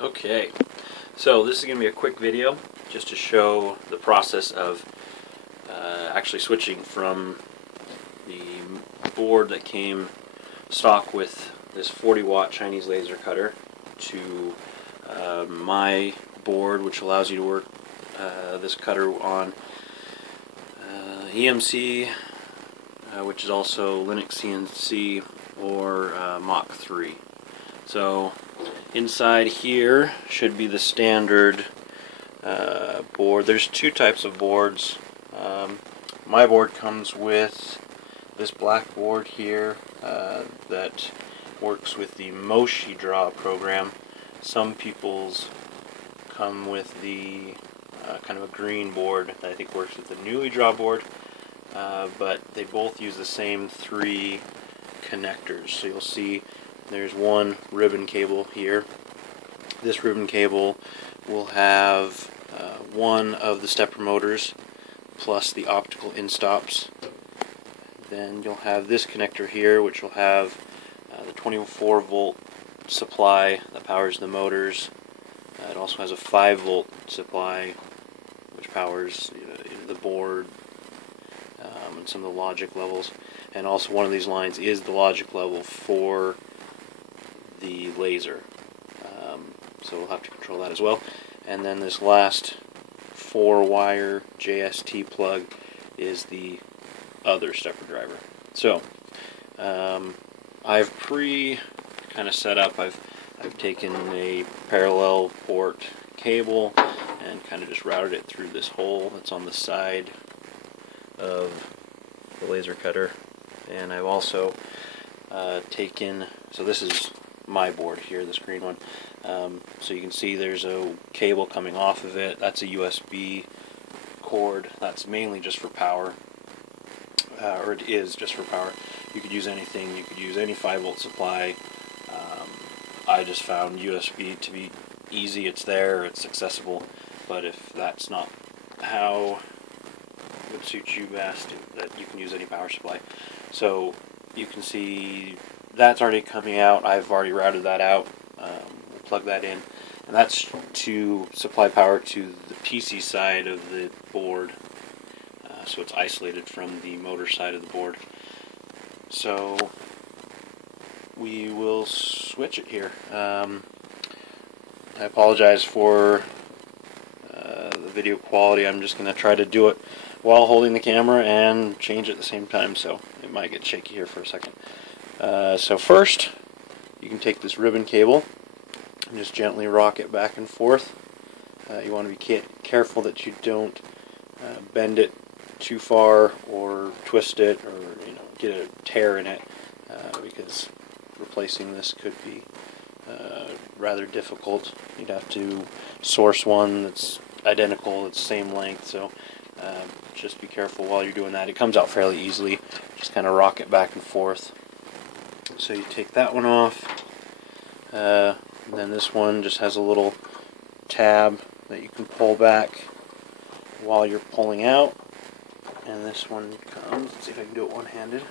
Okay, so this is going to be a quick video just to show the process of actually switching from the board that came stock with this 40-watt Chinese laser cutter to my board, which allows you to work this cutter on EMC, which is also Linux CNC, or Mach 3. So inside here should be the standard board. There's two types of boards. My board comes with this black board here that works with the moshidraw program. Some people's come with the kind of a green board that I think works with the moshidraw board, but they both use the same three connectors. So you'll see there's one ribbon cable here. This ribbon cable will have one of the stepper motors plus the optical in-stops. Then you'll have this connector here, which will have the 24-volt supply that powers the motors. It also has a 5-volt supply which powers the board and some of the logic levels. And also one of these lines is the logic level for the laser. So we'll have to control that as well. And then this last 4-wire JST plug is the other stepper driver. So I've kind of set up. I've taken a parallel port cable and kind of just routed it through this hole that's on the side of the laser cutter. And I've also taken, so this is my board here, this green one. So you can see there's a cable coming off of it. That's a USB cord. That's mainly just for power, or it is just for power. You could use anything. You could use any 5-volt supply. I just found USB to be easy. It's there, it's accessible, but if that's not how it would suit you best, that you can use any power supply. So you can see that's already coming out. I've already routed that out. We'll plug that in, and that's to supply power to the PC side of the board, so it's isolated from the motor side of the board. So we will switch it here. I apologize for the video quality. I'm just going to try to do it while holding the camera and change it at the same time, so it might get shaky here for a second. So first, you can take this ribbon cable and just gently rock it back and forth. You want to be careful that you don't bend it too far or twist it, or get a tear in it, because replacing this could be rather difficult. You'd have to source one that's identical, it's same length, so just be careful while you're doing that. It comes out fairly easily. Just kind of rock it back and forth. So you take that one off, and then this one just has a little tab that you can pull back while you're pulling out, and this one comes, let's see if I can do it one-handed.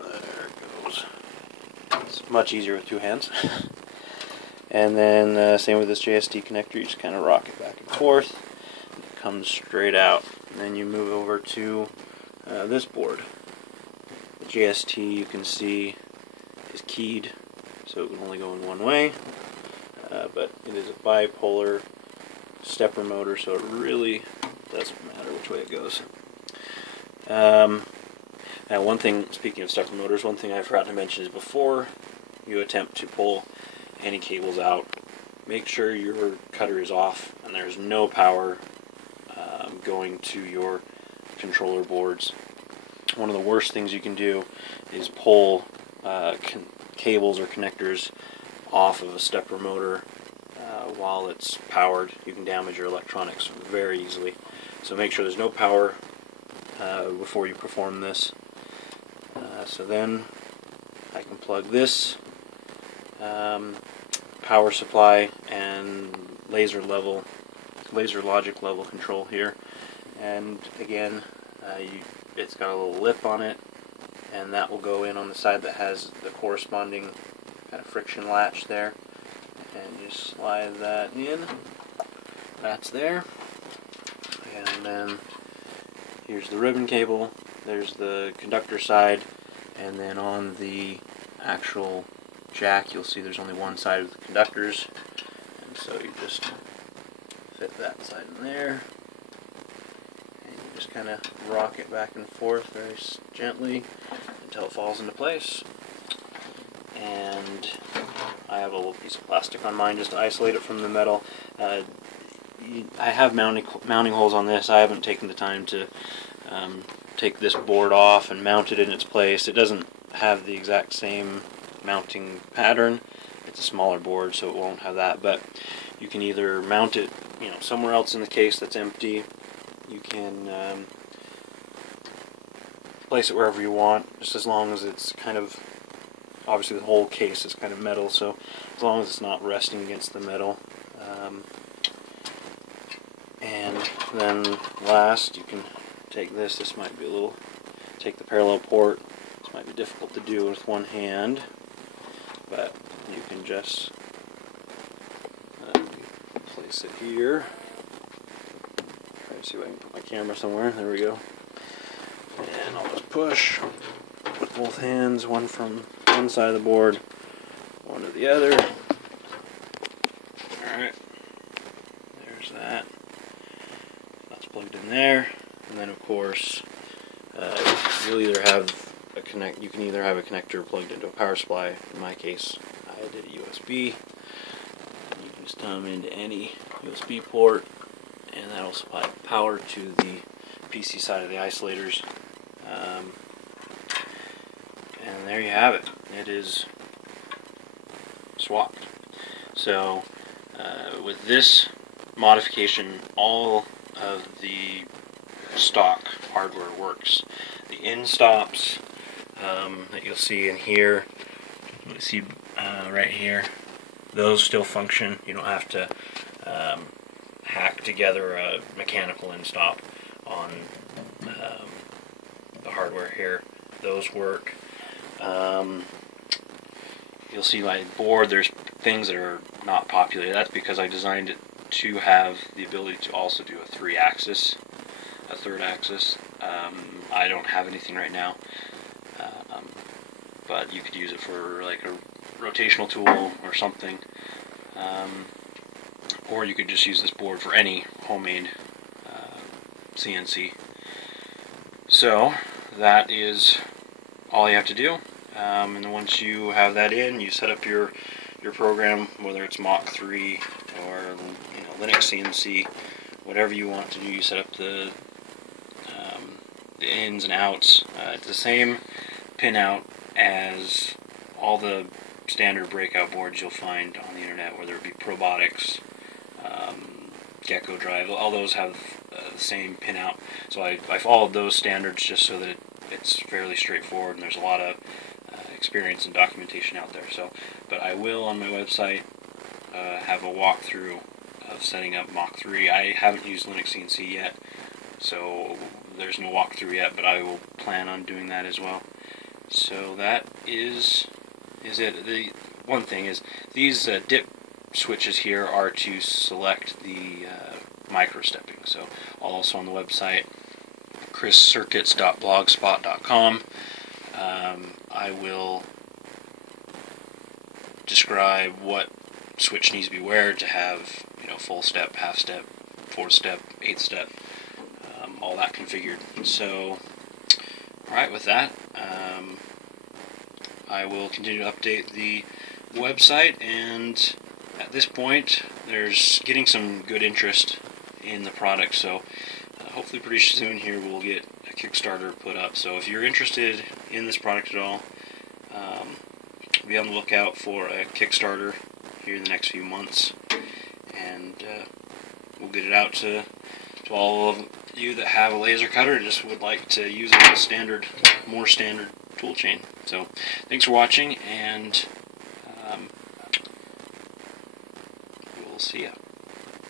There it goes. It's much easier with two hands. And then same with this JST connector, you just kind of rock it back and forth. It comes straight out. And then you move over to this board. The JST, you can see, is keyed, so it can only go in one way. But it is a bipolar stepper motor, so it really doesn't matter which way it goes. Now one thing, speaking of stepper motors, one thing I forgot to mention is before you attempt to pull any cables out, make sure your cutter is off and there's no power going to your controller boards. One of the worst things you can do is pull cables or connectors off of a stepper motor while it's powered. You can damage your electronics very easily. So make sure there's no power before you perform this. So then I can plug this power supply and laser logic level control here, and again it's got a little lip on it, and that will go in on the side that has the corresponding kind of friction latch there, and just slide that in. That's there. And then here's the ribbon cable, there's the conductor side, and then on the actual jack you'll see there's only one side of the conductors, and so you just fit that side in there, and you just kind of rock it back and forth very gently until it falls into place. And I have a little piece of plastic on mine just to isolate it from the metal. I have mounting holes on this. I haven't taken the time to take this board off and mount it in its place. It doesn't have the exact same mounting pattern. It's a smaller board, so it won't have that. But you can either mount it, somewhere else in the case that's empty. You can place it wherever you want, just as long as it's kind of, obviously the whole case is kind of metal, so as long as it's not resting against the metal. And then last, you can take this might be take the parallel port. This might be difficult to do with one hand, but you can just place it here. Try to see if I can put my camera somewhere. There we go. And I'll just push with both hands, one from one side of the board, one to the other. Alright, there's that. That's plugged in there. And then of course, you'll either have you can either have a connector plugged into a power supply. In my case, I did a USB. You can just come into any USB port, and that'll supply power to the PC side of the isolators. And there you have it. It is swapped. So with this modification, all of the stock hardware works. The end stops that you'll see in here, right here, those still function. You don't have to hack together a mechanical end stop on the hardware here. Those work. You'll see my board, there's things that are not populated. That's because I designed it to have the ability to also do a third axis. I don't have anything right now, but you could use it for like a rotational tool or something, or you could just use this board for any homemade CNC. So that is all you have to do, and then once you have that in, you set up your program, whether it's Mach 3 or Linux CNC, whatever you want to do. You set up the ins and outs. It's the same pinout as all the standard breakout boards you'll find on the internet, whether it be Probotics, Gecko Drive. All those have the same pinout. So I followed those standards just so that it's fairly straightforward, and there's a lot of experience and documentation out there. But I will, on my website, have a walkthrough of setting up Mach 3. I haven't used Linux CNC yet, so there's no walkthrough yet, but I will plan on doing that as well. So that is it. The one thing is, these dip switches here are to select the micro stepping. So also on the website, chriscircuits.blogspot.com, I will describe what switch needs to be where to have full step, half step, 4th step, 8th step, all that configured. So alright, with that, I will continue to update the website, and at this point there's getting some good interest in the product, so hopefully pretty soon here we'll get a Kickstarter put up. So if you're interested in this product at all, be on the lookout for a Kickstarter here in the next few months, and we'll get it out to all of you that have a laser cutter and just would like to use it as a more standard tool chain. So thanks for watching, and we'll see ya.